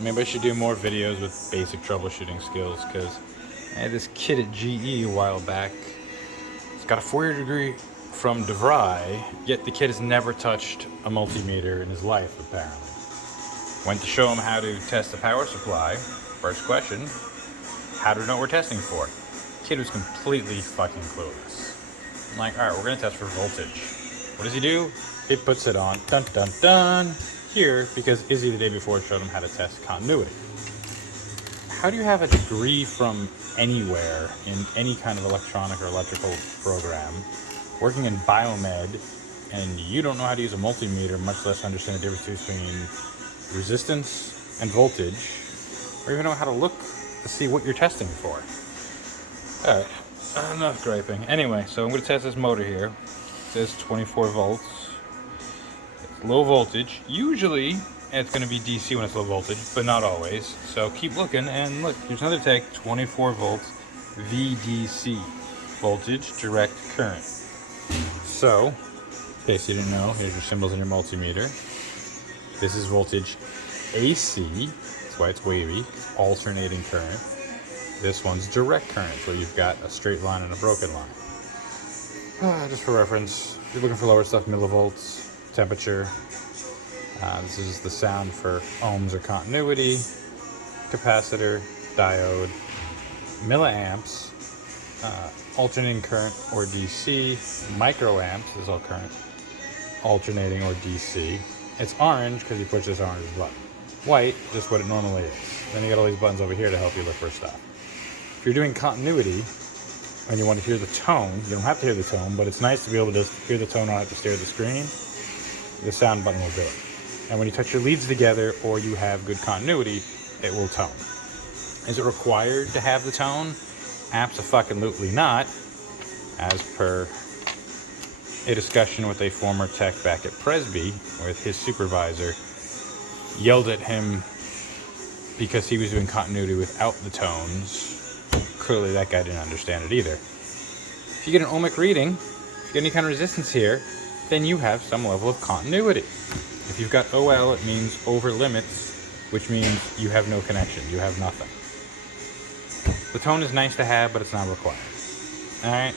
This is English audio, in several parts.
Maybe I should do more videos with basic troubleshooting skills, because I had this kid at GE a while back. He's got a 4-year degree from DeVry, yet the kid has never touched a multimeter in his life, apparently. Went to show him how to test the power supply. First question, how do we know what we're testing for? Kid was completely fucking clueless. I'm like, alright, we're gonna test for voltage. What does he do? He puts it on, dun dun dun, here, because Izzy the day before showed him how to test continuity. How do you have a degree from anywhere in any kind of electronic or electrical program, working in biomed, and you don't know how to use a multimeter, much less understand the difference between resistance and voltage, or even know how to look to see what you're testing for? Alright, enough griping. Anyway, so I'm going to test this motor here. It says 24 volts. It's low voltage. Usually it's going to be DC when it's low voltage, but not always. So keep looking, and look, here's another tag, 24 volts VDC, voltage direct current. So, in case you didn't know, here's your symbols in your multimeter. This is voltage AC, that's why it's wavy, it's alternating current. This one's direct current, so you've got a straight line and a broken line. Just for reference, if you're looking for lower stuff, millivolts, temperature. This is the sound for ohms or continuity, capacitor, diode, milliamps, alternating current or DC, microamps is all current, alternating or DC. It's orange because you push this orange button. White, just what it normally is. Then you got all these buttons over here to help you look for stuff. If you're doing continuity and you want to hear the tone, you don't have to hear the tone, but it's nice to be able to just hear the tone, not have to stare at the screen. The sound button will do it. And when you touch your leads together or you have good continuity, it will tone. Is it required to have the tone? Abso-fucking-lutely not, as per a discussion with a former tech back at Presby, with his supervisor yelled at him because he was doing continuity without the tones. Clearly that guy didn't understand it either. If you get an ohmic reading, if you get any kind of resistance here, then you have some level of continuity. If you've got OL, it means over limits, which means you have no connection, you have nothing. The tone is nice to have, but it's not required. Alright?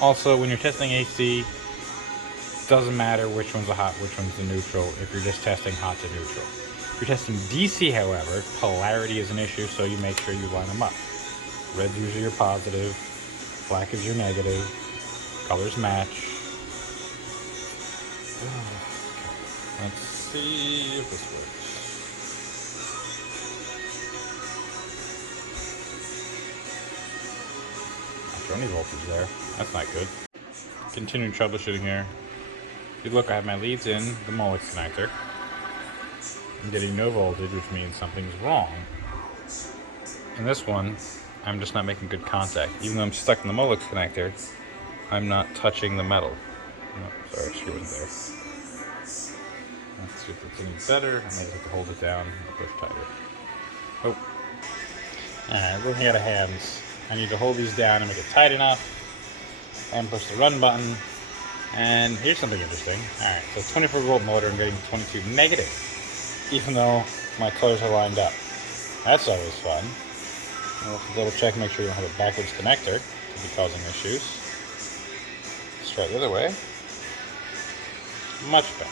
Also, when you're testing AC, doesn't matter which one's the hot, which one's the neutral, if you're just testing hot to neutral. If you're testing DC, however, polarity is an issue, so you make sure you line them up. Red's usually your positive, black is your negative, colors match. Okay. Let's see if this works. Not showing any voltage there. That's not good. Continuing troubleshooting here. If you look, I have my leads in the Molex connector. I'm getting no voltage, which means something's wrong. In this one, I'm just not making good contact. Even though I'm stuck in the Molex connector, I'm not touching the metal. Oh, sorry, screw it there. Let's see if it's any better. I may have to hold it down and push tighter. Oh. Alright, we're running out of hands. I need to hold these down and make it tight enough. And push the run button. And here's something interesting. Alright, so 24 volt motor, I'm getting 22 negative, even though my colors are lined up. That's always fun. We'll double check, make sure you don't have a backwards connector to be causing issues. Let's try it the other way. Much better.